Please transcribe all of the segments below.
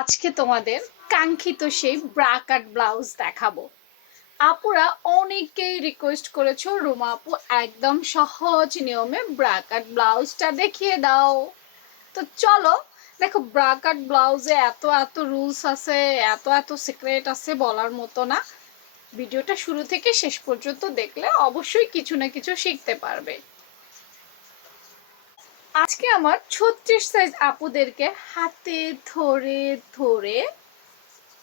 আজকে তোমাদের কাঙ্ক্ষিত সেই ব্রা কাট ব্লাউজ দেখাবো। আপুরা অনেকেই রিকোয়েস্ট করেছো রুমা আপু একদম সহজ নিয়মে ব্রা কাট ব্লাউজটা দেখিয়ে দাও। তো চলো দেখো, ব্রা কাট ব্লাউজে এত এত রুলস আছে, এত এত সিক্রেট আছে বলার মতো না। ভিডিওটা শুরু থেকে শেষ পর্যন্ত দেখলে অবশ্যই কিছু না কিছু শিখতে পারবে। আজকে আমার 36 সাইজ আপুদেরকে হাতে ধরে ধরে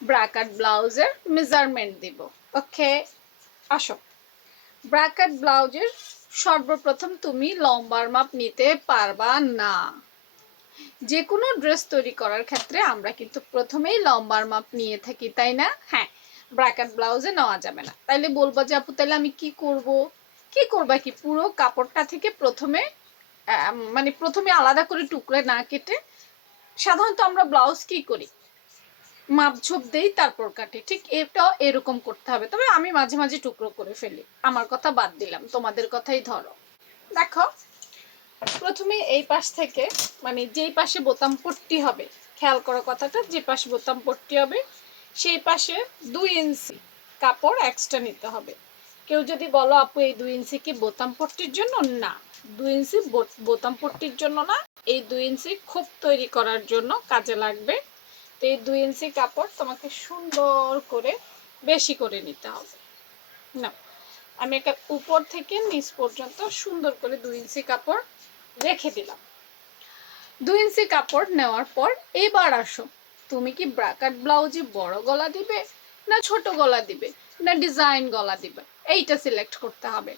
ব্রাকাট ব্লাউজের মেজারমেন্ট দিব। ওকে, আসো। ব্রাকাট ব্লাউজের সর্বপ্রথম তুমি লম্বার মাপ নিতে পারবা না। যে কোনো ড্রেস তৈরি করার ক্ষেত্রে আমরা কিন্তু প্রথমেই লম্বার মাপ নিয়ে থাকি, তাই না? হ্যাঁ, ব্রাকাট ব্লাউজে নেওয়া যাবে না। তাইলে বলবো যে আপু তাহলে আমি কি করব? কি করবা কি, পুরো কাপড়টা থেকে প্রথমে প্রথমে আলাদা করে টুকরে না কেটে, সাধারণত আমরা ব্লাউজ কি করি, মাপঝোপ দেই তারপর কাটি, ঠিক এটাও এরকম করতে হবে। তবে আমি মাঝে মাঝে টুকরো করে ফেলি, আমার কথা বাদ দিলাম, তোমাদের কথাই ধরো। দেখো, প্রথমে এই পাশ থেকে, মানে যেই পাশে বোতাম পট্টি হবে, খেয়াল করো কথাটা, যে পাশে বোতাম পট্টি হবে সেই পাশে 2 ইঞ্চি কাপড় এক্সট্রা নিতে হবে। কেউ যদি বলো আপু এই 2 ইঞ্চি কি বোতাম পট্টির জন্য? না, 2 ইঞ্চি বোতাম পট্টির জন্য না, এই 2 ইঞ্চি খোপ তৈরি করার জন্য কাজে লাগবে। তো এই 2 ইঞ্চি কাপড় তোমাকে সুন্দর করে বেশি করে নিতে হবে। না, আমি একটা উপর থেকে নিচ পর্যন্ত সুন্দর করে 2 ইঞ্চি কাপড় রেখে দিলাম। 2 ইঞ্চি কাপড় নেওয়ার পর এবার আসো, তুমি কি ব্রাকাট ব্লাউজে বড় গলা দিবে, না ছোট গলা দিবে, না ডিজাইন গলা দিবে, এইটা সিলেক্ট করতে হবে।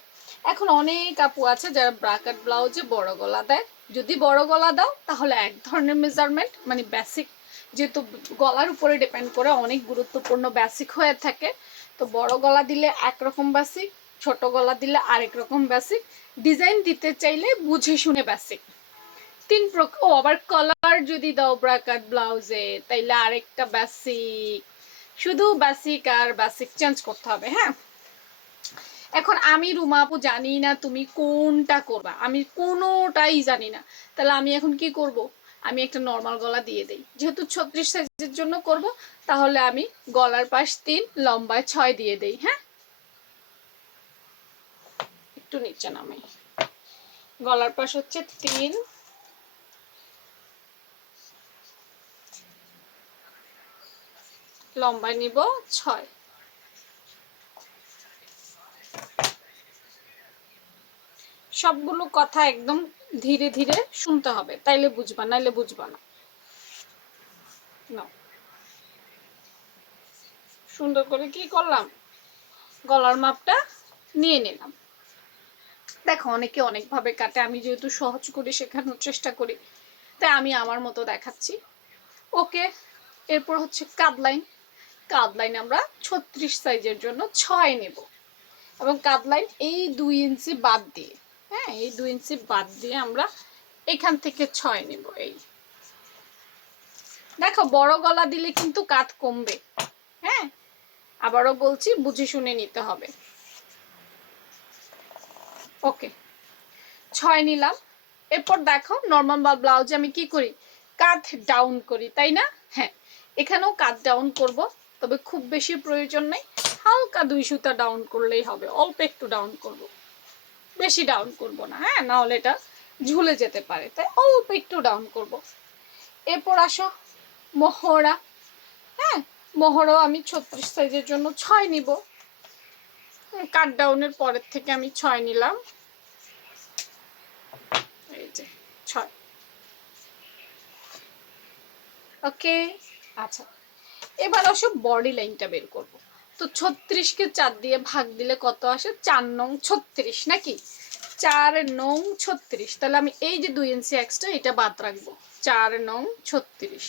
এখন অনেক আপু আছে যারা ব্রাকাট ব্লাউজে বড় গলা দেয়। যদি বড় গলা দাও তাহলে এক ধরনের মেজারমেন্ট, মানে বেসিক, যেহেতু গলার উপরে ডিপেন্ড করে অনেক গুরুত্বপূর্ণ বেসিক হয়ে থাকে। তো বড় গলা দিলে একরকম বেসিক, ছোট গলা দিলে আরেক রকম বেসিক। ডিজাইন দিতে চাইলে বুঝে শুনে বেসিক। 3 প্রকার। ও আবার কলার যদি দাও ব্রাকাট ব্লাউজে তাইলে আরেকটা বেসিক। শুধু বেসিক আর বেসিক চেঞ্জ করতে হবে। হ্যাঁ, এখন আমি রুমা আপু জানি না তুমি কোনটা করবা, আমি কোনোটাই জানি না। তাহলে আমি এখন কি করব? আমি একটা নর্মাল গলা দিয়ে দেই, যেহেতু 36 সাইজের জন্য করব। তাহলে আমি গলার পাশ 3, লম্বায় 6 দিয়ে দেই। হ্যাঁ, একটু নিচে নামাই। গলার পাশ হচ্ছে 3, লম্বায় নিব 6। সবগুলো কথা একদম ধীরে ধীরে শুনতে হবে, তাইলে বুঝবা, নাইলে বুঝবা না। সুন্দর করে কি করলাম, গলার মাপটা নিয়ে নিলাম। দেখো, অনেকে অনেকভাবে কাটে, আমি যেহেতু সহজ করে শেখানোর চেষ্টা করি তাই আমি আমার মতো দেখাচ্ছি। ওকে, এরপর হচ্ছে কাঁধ লাইন। কাঁধ লাইন আমরা 36 সাইজের জন্য 6 নেব, এবং কাঁধ লাইন এই 2 ইঞ্চি বাদ দিয়ে, হ্যাঁ এই 2 ইঞ্চি বাদ দিয়ে আমরা এখান থেকে 6 নেব। এই দেখো, বড় গলা দিলে কিন্তু কাঁধ কমবে। হ্যাঁ, আবারও বলছি, বুঝে শুনে নিতে হবে। ওকে, 6 নিলাম। এরপর দেখো, নর্মাল ব্লাউজে আমি কি করি, কাঁধ ডাউন করি, তাই না? হ্যাঁ, এখানেও কাঁধ ডাউন করব, তবে খুব বেশি প্রয়োজন নেই, হালকা 2 সুতা ডাউন করলেই হবে। অল্প একটু ডাউন করব, বেশি ডাউন করব না। হ্যাঁ, নাহলে এটা ঝুলে যেতে পারে, তাই অল্প একটু ডাউন করব। এরপর আসো মহড়া। হ্যাঁ, মহড়াও আমি 36 সাইজের জন্য 6 নিব। কাট ডাউনের পরের থেকে আমি 6 নিলাম, এই যে 6। ওকে, আচ্ছা, এবার আসো বডি লাইনটা বের করব। তো 36কে 4 দিয়ে ভাগ দিলে কত আসে? 4 নং 36, নাকি? 4 নং 36। তাহলে আমি এই যে 2 ইঞ্চি এক্সট্রা এটা বাদ রাখবো। 4 নং 36,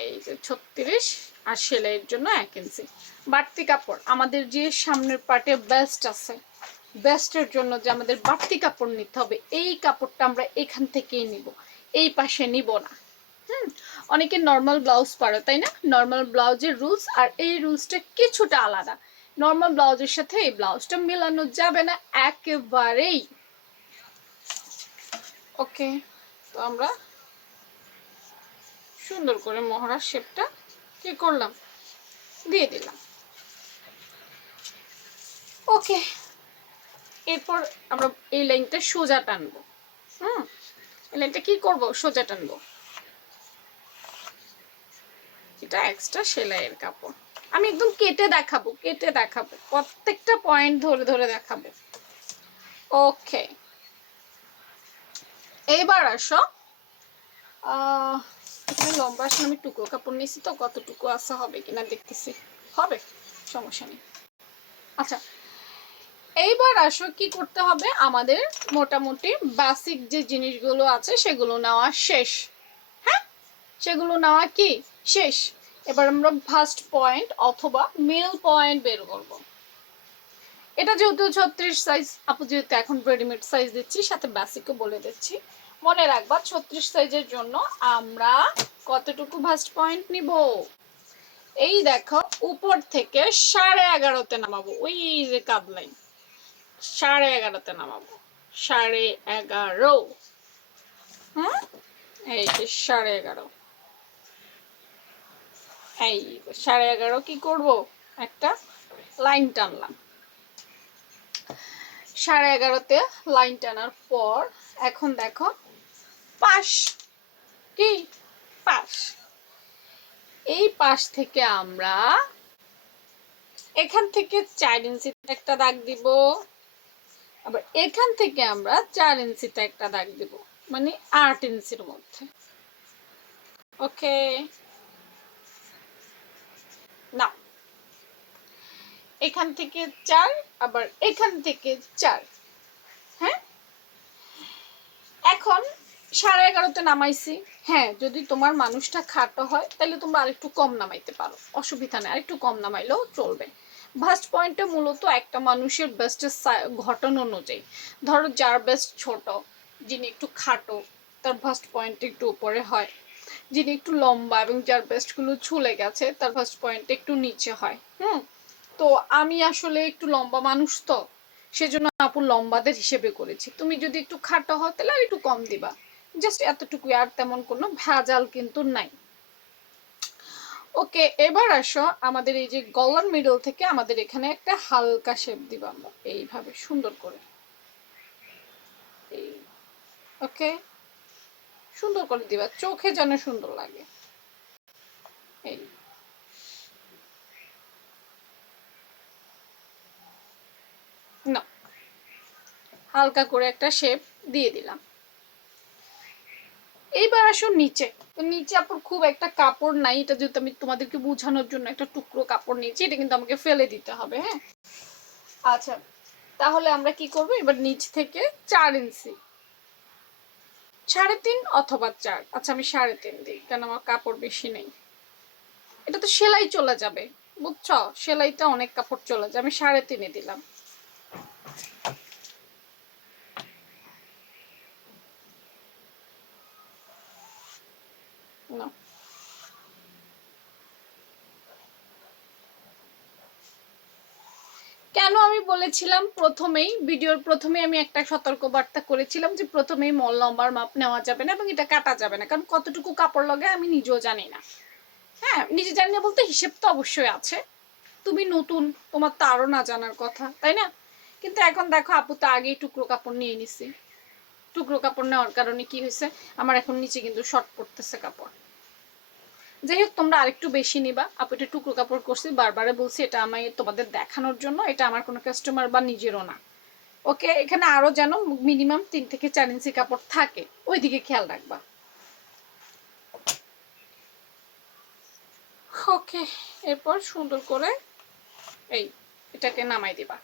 এই যে 36, আর সেলাইয়ের জন্য 1 ইঞ্চি বাড়তি কাপড়। আমাদের যে সামনের পার্টে বেস্ট আছে, বেস্টের জন্য যে আমাদের বাড়তি কাপড় নিতে হবে, এই কাপড়টা আমরা এখান থেকেই নিব, এই পাশে নিব না। অনেকে নর্মাল ব্লাউজ পারো, তাই না? নর্মাল ব্লাউজের রুলস আর এই রুলসটা কিছুটা আলাদা। নর্মাল ব্লাউজের সাথে এই ব্লাউজটা মেলানো যাবে না একেবারেই। ওকে, তো আমরা সুন্দর করে মহড়ার শেপটা কি করলাম, দিয়ে দিলাম। ওকে, এরপর আমরা এই লাইনটা সোজা টানবো। এই লাইনটা কি করব, সোজা টানবো। এটা এক্সট্রা সেলাইয়ের কাপড়, আমি একদম কেটে দেখাবো, কেটে দেখাবো, প্রত্যেকটা পয়েন্ট ধরে ধরে দেখাবো। ওকে, এইবার আসো, এখানে লম্বা আসলে আমি টুকরো কাপড় নিয়েছি, তো কতটুকু আসা হবে কিনা দেখতেছি, হবে, সমস্যা নেই। আচ্ছা, এইবার আসো কি করতে হবে, আমাদের মোটামুটি বেসিক যে জিনিসগুলো আছে সেগুলো নেওয়া শেষ। হ্যাঁ, সেগুলো নেওয়া কি শেষ। এবার আমরা ফার্স্ট পয়েন্ট অথবা মিডল পয়েন্ট বের করব। এটা যেহেতু 36 সাইজ, আপু যেহেতু এখন রেডিমেড সাইজ দিচ্ছি, সাথে বেসিকও বলে দিচ্ছি, মনে রাখবা 36 সাইজের জন্য আমরা কতটুকু ফার্স্ট পয়েন্ট নিব। এই দেখো, উপর থেকে 11.5-তে নামাবো, ওই যে কাদ লাইন, 11.5-তে নামাবো, 11.5। এই যে 11.5, এই 11.5 কি করব, একটা লাইন টানলাম। 11.5-তে লাইন টানার পর এখন দেখো পাশ, কি পাশ, এই পাশ থেকে আমরা এখান থেকে 4 ইঞ্চিতে একটা দাগ দিব, আবার এখান থেকে আমরা 4 ইঞ্চিতে একটা দাগ দিব, মানে 8 ইঞ্চির মধ্যে। ওকে, না, এখান থেকে 4, আবার এখান থেকে 4। হ্যাঁ, এখন 11.5-তে নামাইছি। হ্যাঁ, যদি তোমার মানুষটা খাটো হয় তাহলে তোমরা আরেকটু কম নামাইতে পারো, অসুবিধা নেই, আরেকটু কম নামাইলেও চলবে। ভাস্ট পয়েন্টে মূলত একটা মানুষের বেস্টের ঘটন অনুযায়ী, ধরো যার বেস্ট ছোট, যিনি একটু খাটো, তার ভাস্ট পয়েন্ট একটু উপরে হয়, যিনি একটু লম্বা এবং যার বেস্টগুলো ঝুলে গেছে তার ফার্স্ট পয়েন্ট একটু নিচে হয়। তো আমি আসলে একটু লম্বা মানুষ, তো সেজন্য আপু লম্বাদের হিসেবে করেছি। তুমি যদি একটু খাটো হও তাহলে আর একটু কম দিবা, জাস্ট এতটুকু, আর তেমন কোনো ভেজাল কিন্তু নাই। ওকে, এবার আসো, আমাদের এই যে গলার মিডল থেকে আমাদের এখানে একটা হালকা শেপ দিব আমরা, এইভাবে সুন্দর করে, এই, ওকে, সুন্দর করে দিবা, চোখে যেন সুন্দর লাগে। এই না, হালকা করে একটা শেপ দিয়ে দিলাম। এইবার আসো নিচে, তো নিচে আপুর খুব একটা কাপড় নাই, এটা যেহেতু আমি তোমাদেরকে বোঝানোর জন্য একটা টুকরো কাপড় নিয়েছি, এটা কিন্তু আমাকে ফেলে দিতে হবে। হ্যাঁ, আচ্ছা, তাহলে আমরা কি করব, এবার নিচ থেকে 4 ইঞ্চি, 3.5 অথবা 4, আচ্ছা আমি 3.5 দিই, কারণ আমার কাপড় বেশি নেই। এটা তো সেলাই চলে যাবে, বুঝছো, সেলাইতে অনেক কাপড় চলে যায়, আমি 3.5 দিলাম। না, কেন আমি বলেছিলাম প্রথমেই, ভিডিওর প্রথমেই আমি একটা সতর্কবার্তা করেছিলাম যে প্রথমেই মল লম্বার মাপ নেওয়া যাবে না এবং এটা কাটা যাবে না, কারণ কতটুকু কাপড় লাগে আমি নিজেও জানি না। হ্যাঁ, নিজে জানি না বলতে হিসেব তো অবশ্যই আছে, তুমি নতুন, তোমার তো আরো না জানার কথা, তাই না? কিন্তু এখন দেখো, আপু তো আগেই টুকরো কাপড় নিয়ে নিছি, টুকরো কাপড় নেওয়ার কারণে কি হয়েছে, আমার এখন নিচে কিন্তু শর্ট পড়তেছে কাপড়। যাই হোক, তোমরা আরেকটু বেশি নিবা, আপু এটা টুকরো কাপড় করছি, বারবারে বলছি, এটা আমি তোমাদের দেখানোর জন্য, এটা আমার কোনো কাস্টমার বা নিজেরও না। ওকে, এখানে আরো যেন মিনিমাম 3 থেকে 4 ইঞ্চি কাপড় থাকে, ওইদিকে খেয়াল রাখবা। ওকে, এরপর সুন্দর করে এই এটাকে নামাই দিবা।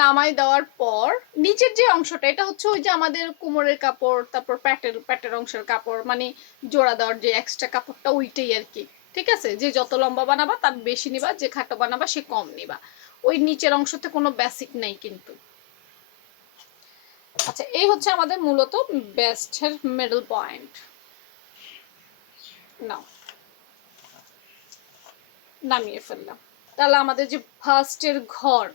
নামাই দেওয়ার পর নিচের যে অংশটা, এটা হচ্ছে ওই যে আমাদের কোমরের কাপড়, তারপর প্যাটের অংশের কাপড়, মানে জোড়া দেওয়ার যে এক্সট্রা কাপড়টা, ওইটাই আর কি। ঠিক আছে, যে যত লম্বা বানাবা তার বেশি নিবা, যে খাটো বানাবা সে কম নিবা। ওই নিচের অংশতে কোনো বেসিক নাই কিন্তু। আচ্ছা, এই হচ্ছে আমাদের মূলত বেস্টের মিডল পয়েন্ট। নাও, নামিয়ে ফেললাম, তাহলে আমাদের যে ফার্স্টের ঘর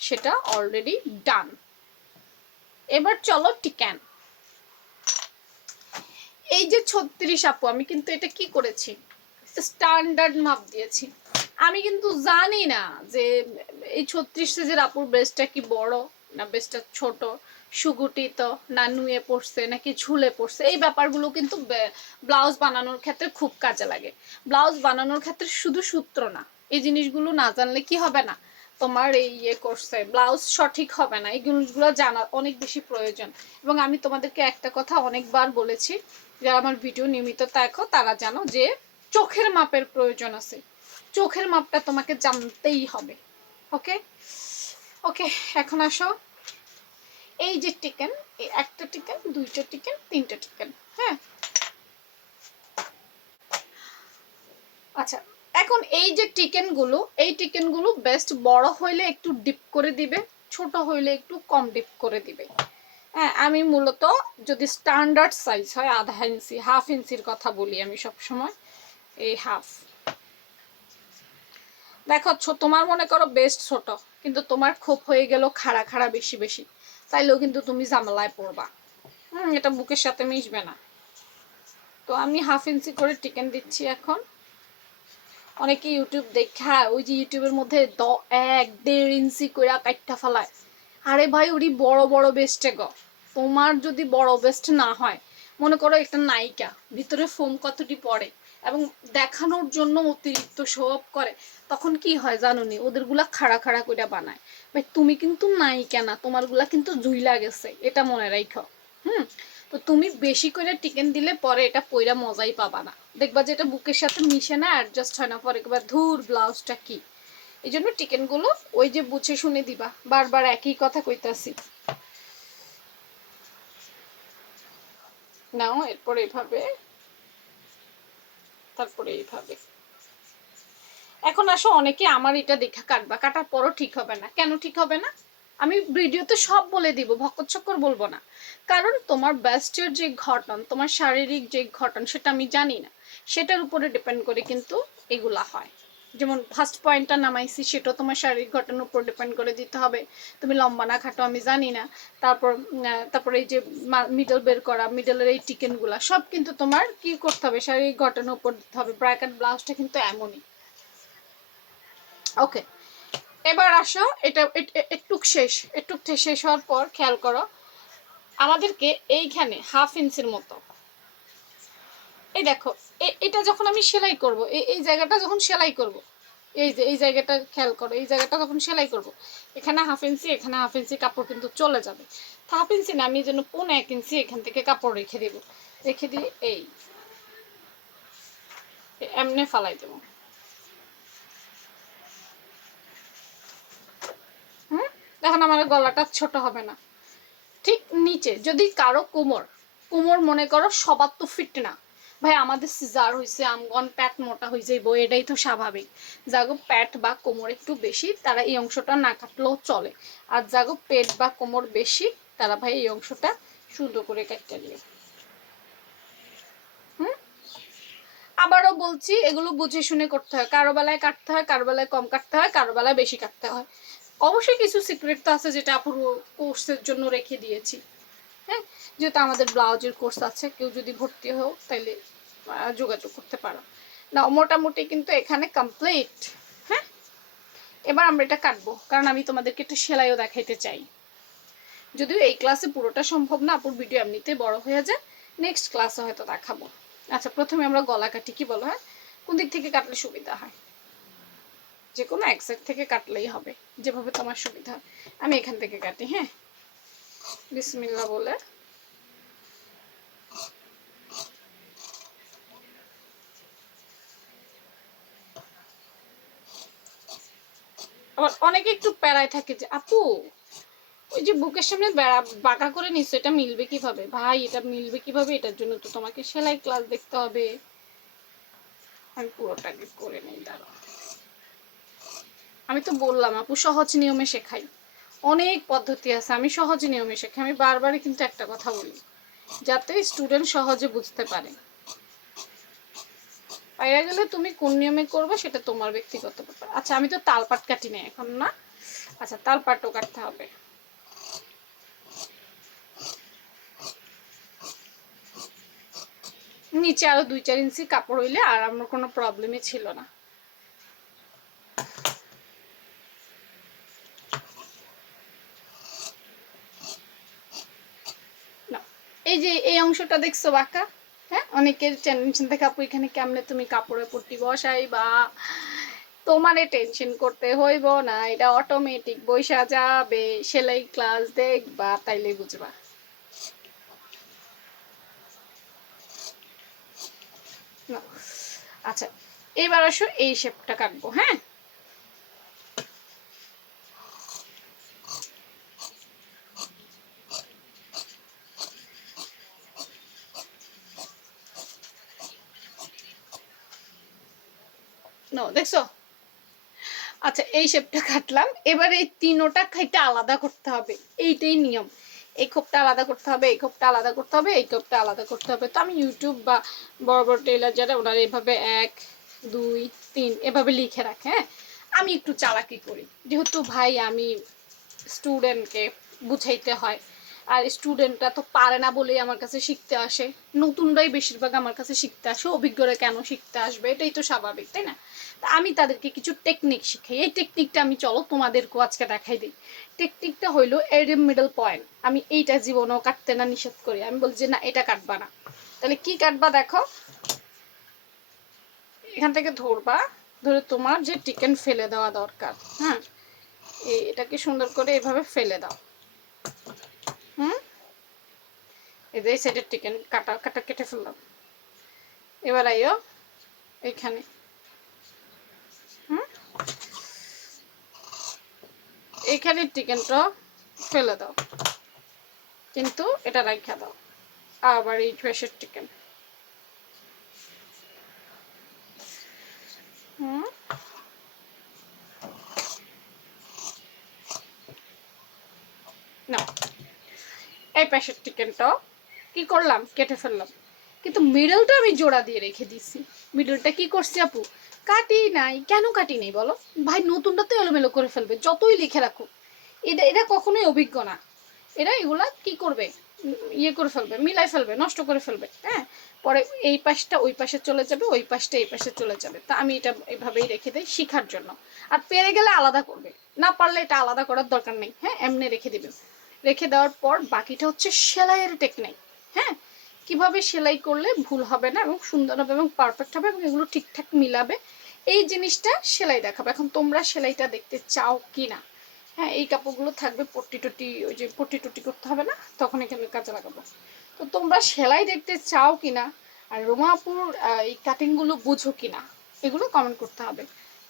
সেটা অলরেডি ডান। এবার চলো টিকান। এই যে 36 আপু, আমি কিন্তু এটা কি করেছি, স্ট্যান্ডার্ড মাপ দিয়েছি। আমি কিন্তু জানি না যে এই 36 সাইজের আপুর ব্রেস্টটা কি বড় না ব্রেস্টটা ছোট, সুগুটিত না নুয়ে পড়ছে নাকি ঝুলে পড়ছে, এই ব্যাপারগুলো কিন্তু ব্লাউজ বানানোর ক্ষেত্রে খুব কাজে লাগে। ব্লাউজ বানানোর ক্ষেত্রে শুধু সূত্র না, এই জিনিসগুলো না জানলে কি হবে না, তোমার এই করছে ব্লাউজ সঠিক হবে না। এই জিনিসগুলো জানা অনেক বেশি প্রয়োজন। এবং আমি তোমাদেরকে একটা কথা অনেকবার বলেছি, যারা আমার ভিডিও নিয়মিত দেখো তারা জানো যে চোখের মাপের প্রয়োজন আছে। চোখের মাপটা তোমাকে জানতেই হবে। ওকে ওকে, এখন আসো। এই যে টিকেন, এই একটা টিকেন, দুইটা টিকেন, তিনটা টিকেন, হ্যাঁ। আচ্ছা, এখন এই যে টিকেনগুলো, এই টিকেনগুলো বেস্ট বড় হইলে একটু ডিপ করে দিবে, ছোট হইলে একটু কম ডিপ করে দিবে। হ্যাঁ, আমি মূলত যদি স্ট্যান্ডার্ড সাইজ হয় আধা ইঞ্চি, হাফ ইঞ্চির কথা বলি আমি সবসময়, এই হাফ। দেখো তোমার মনে করো বেস্ট ছোট, কিন্তু তোমার খোপ হয়ে গেল খাড়া খাড়া বেশি বেশি, তাইলেও কিন্তু তুমি ঝামেলায় পড়বা। এটা বুকের সাথে মিশবে না। তো আমি হাফ ইঞ্চি করে টিকেন দিচ্ছি এখন। অনেকে ইউটিউব দেখা ওই যে ইউটিউবের মধ্যে 1-1.5 ইঞ্চি করে কাটটা ফেলায়। আরে ভাই ওরি বড় বড় বেস্টে গো। তোমার যদি বড় বেস্ট না হয়, মনে করো একটা নায়িকা ভিতরে ফোম কতটি পড়ে এবং দেখানোর জন্য অতিরিক্ত শো অফ করে, তখন কি হয় জানো নি, ওদেরগুলা খাড়া খাড়া করে বানায়। ভাই তুমি কিন্তু নায়িকা না, তোমারগুলা কিন্তু জুইলা গেছে, এটা মনে রাখো। তো তুমি বেশি করে টিকেন দিলে পরে এটা পইরা মজাই পাবা না, দেখবা যে এটা বুকের সাথে মিশে না, অ্যাডজাস্ট হয় না, পরে একবার ধুর ব্লাউজটা কি। এই জন্য টিকেনগুলো ওই যে বুঝে শুনে দিবা, বারবার একই কথা কইতাছি। নাও এরপর এইভাবে, তারপরে এইভাবে। এখন আসো, অনেকে আমার এটা দেখা কাটবা, কাটার পরও ঠিক হবে না। কেন ঠিক হবে না? আমি ভিডিওতে সব বলে দিব, ভক্কর চক্কর বলবো না। কারণ তোমার ব্যাস্টের যে ঘটন, তোমার শারীরিক যে ঘটন সেটা আমি জানি না, সেটার উপরে ডিপেন্ড করে কিন্তু এগুলা হয়। যেমন ফার্স্ট পয়েন্টটা নামাইছি, সেটাও তোমার শারীরিক ঘটনার উপর ডিপেন্ড করে দিতে হবে। তুমি লম্বা না খাটো আমি জানি না। তারপর এই যে মিডল বের করা, মিডলের এই টিকেনগুলা সব কিন্তু তোমার কি করতে হবে, শারীরিক ঘটনার উপর দিতে হবে। ব্র্যাকেট ব্লাউজটা কিন্তু এমনই। ওকে, এবার আসো, এটা একটু শেষ হওয়ার পর খেয়াল করো, আমাদেরকে এইখানে হাফ ইঞ্চির মতো, এই দেখো, এটা যখন আমি সেলাই করব, এই জায়গাটা যখন সেলাই করব, এই যে এই জায়গাটা খেয়াল করো, এই জায়গাটা যখন সেলাই করব, এখানে হাফ ইঞ্চি, এখানে হাফ ইঞ্চি কাপড় কিন্তু চলে যাবে। হাফ ইঞ্চি না, আমি যেন 1.25 ইঞ্চি এখান থেকে কাপড় রেখে দেব, রেখে দিয়ে এই এমনি ফালাই দেবো। এখন আমার গলাটা ছোট হবে না। ঠিক নিচে যদি কারো কোমর মনে করো সবার তো ফিট না, ভাই আমাদের সিজার হয়েছে, আমগন প্যাট মোটা হয়ে যাইব, এটাই তো স্বাভাবিক। যাগো প্যাট বা কোমর একটু বেশি তারা এই অংশটা না কাটলেও চলে, আর যাগো পেট বা কোমর বেশি তারা ভাই এই অংশটা সুন্দর করে কাটতে দিয়ে। আবারও বলছি, এগুলো বুঝে শুনে করতে হয়। কারো বেলায় কাটতে হয়, কারো বেলায় কম কাটতে হয়, কারো বেলায় বেশি কাটতে হয়। অবশ্যই কিছু সিক্রেট তো আছে যেটা আপুর কোর্সের জন্য রেখে দিয়েছি। হ্যাঁ, যেহেতু আমাদের ব্লাউজের কোর্স আছে, কেউ যদি ভর্তি হও তাহলে যোগাযোগ করতে পারো। না মোটামুটি কিন্তু এখানে কমপ্লিট। হ্যাঁ, এবার আমরা এটা কাটবো, কারণ আমি তোমাদেরকে একটু সেলাইও দেখাইতে চাই। যদিও এই ক্লাসে পুরোটা সম্ভব না, আপুর ভিডিও এমনিতে বড় হয়ে যায়, নেক্সট ক্লাসে হয়তো দেখাবো। আচ্ছা, প্রথমে আমরা গলা কাটি, কি বলো? হ্যাঁ, কোন দিক থেকে কাটলে সুবিধা হয়? যে কোনো এক সাইড থেকে কাটলেই হবে, যেভাবে তোমার সুবিধা হয়। আমি এখান থেকে কাটি। হ্যাঁ, বিসমিল্লাহ বলে। আবার অনেকে একটু প্যারায় থাকে যে আপু ওই যে বুকের সামনে বাঁকা করে নিচ্ছে, এটা মিলবে কিভাবে? ভাই এটা মিলবে কিভাবে, এটার জন্য তো তোমাকে সেলাই ক্লাস দেখতে হবে। আমি পুরোটা করে নেই, দাঁড়াও। আমি তো বললাম আপু সহজ নিয়মে শেখাই, অনেক পদ্ধতি আছে, আমি সহজ নিয়মে শেখাই। আমি বারবারই কিন্তু একটা কথা বলি, যাতে স্টুডেন্ট সহজে বুঝতে পারে। পাইরা গেলে তুমি কোন নিয়মে করবে সেটা তোমার ব্যক্তিগত ব্যাপার। আচ্ছা, আমি তো তালপাট কাটি না এখন, না? আচ্ছা, তালপাটও কাটতে হবে। নিচে আরো 2-4 ইঞ্চি কাপড় হইলে আর আমার কোনো প্রবলেমই ছিল না। এই যে এই অংশটা দেখছো বাঁকা, হ্যাঁ, অনেকের টেনশন থাকে আপু এখানে কেমনে তুমি কাপড়ে পট্টি বসাই বা তোমারে টেনশন করতে হইব না, এটা অটোমেটিক বইসা যাবে, সেলাই ক্লাস দেখবা তাইলে বুঝবা। আচ্ছা এবার আসো এই শেপটা কাটবো। হ্যাঁ, দেখছো? আচ্ছা এই শেপটা কাটলাম, এবার এই তিনোটা খাইটা আলাদা করতে হবে, এইটাই নিয়ম। এই খোপটা আলাদা করতে হবে, এই খোপটা আলাদা করতে হবে, এই খোপটা আলাদা করতে হবে। তো আমি ইউটিউব বা বড় বড় টেলার যারা ওনারা এভাবে 1 2 3 এভাবে লিখে রাখে। হ্যাঁ, আমি একটু চালাকি করি, যেহেতু ভাই আমি স্টুডেন্টকে বুঝাইতে হয়, আর স্টুডেন্টরা তো পারে না বলেই আমার কাছে শিখতে আসে, নতুনরাই বেশিরভাগ আমার কাছে শিখতে আসে, অভিজ্ঞরা কেন শিখতে আসবে, এটাই তো স্বাভাবিক, তাই না? আমি তাদেরকে কিছু টেকনিক শিখাই, এই টেকনিকটা আমি চলো তোমাদেরকেও আজকে দেখাই দিই। টেকনিকটা হইলো এর মিডল পয়েন্ট, আমি এইটা জীবনেও কাটতে না নিষেধ করি, আমি বলছি যে না এটা কাটবা না। তাহলে কি কাটবা দেখো, এখান থেকে ধরবা, ধরে তোমার যে টিকেন ফেলে দেওয়া দরকার, হ্যাঁ এটাকে সুন্দর করে এভাবে ফেলে দাও। এই সাইডের টিকেন কাটা কাটা কেটে ফেললাম। এবার আইও এইখানে, এইখানে টিকেনটা ফেলে দাও, কিন্তু এটা রাখা দাও। আবার এই পাশের টিকেন, না এই পাশের টিকেনটা কি করলাম, কেটে ফেললাম, কিন্তু মিডলটা আমি জোড়া দিয়ে রেখে দিছি। মিডলটা কি করছি আপু, কাটি নাই। কেন কাটি নাই বলো ভাই, নতুনটা তো এলোমেলো করে ফেলবে যতই লিখে রাখো, এটা এটা কখনোই অভিজ্ঞ না, এরা এগুলা কি করবে, ইয়ে করে ফেলবে, মিলাই ফেলবে, নষ্ট করে ফেলবে। হ্যাঁ, পরে এই পাশটা ওই পাশে চলে যাবে, ওই পাশটা এই পাশে চলে যাবে। তা আমি এটা এভাবেই রেখে দিই শিখার জন্য। আর পেরে গেলে আলাদা করবে, না পারলে এটা আলাদা করার দরকার নেই। হ্যাঁ, এমনি রেখে দিবে। রেখে দেওয়ার পর বাকিটা হচ্ছে সেলাইয়ের টেকনিক। হ্যাঁ, কিভাবে সেলাই করলে ভুল হবে না এবং সুন্দর হবে এবং পারফেক্ট হবে এবং এগুলো ঠিকঠাক মিলাবে, এই জিনিসটা সেলাই দেখাবো। এখন তোমরা সেলাইটা দেখতে চাও কি না? হ্যাঁ, এই কাপড়গুলো থাকবে পট্টি টটি, ওই যে পট্টি টটি করতে হবে না, তখন এখানে কাজে লাগাবো। তো তোমরা সেলাই দেখতে চাও কিনা আর রোমাপুর এই কাটিংগুলো বুঝো কিনা, এগুলো কমেন্ট করতে হবে।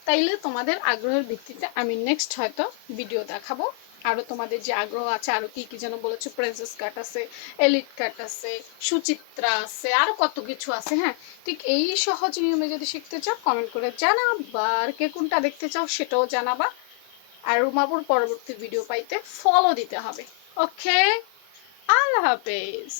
তাইলে তোমাদের আগ্রহের ভিত্তিতে আমি নেক্সট হয়তো ভিডিও দেখাবো। আরও তোমাদের যে আগ্রহ আছে, আরও কী কী যেন বলেছো, প্রিন্সেস কাট আছে, এলিট কাট আছে, সুচিত্রা আছে, আরও কত কিছু আছে। হ্যাঁ, ঠিক এই সহজ নিয়মে যদি শিখতে চাও কমেন্ট করে জানাবা, আর কে কোনটা দেখতে চাও সেটাও জানাবা। আর রুমাপুর পরবর্তী ভিডিও পাইতে ফলো দিতে হবে। ওকে, আল্লাহ হাফেজ।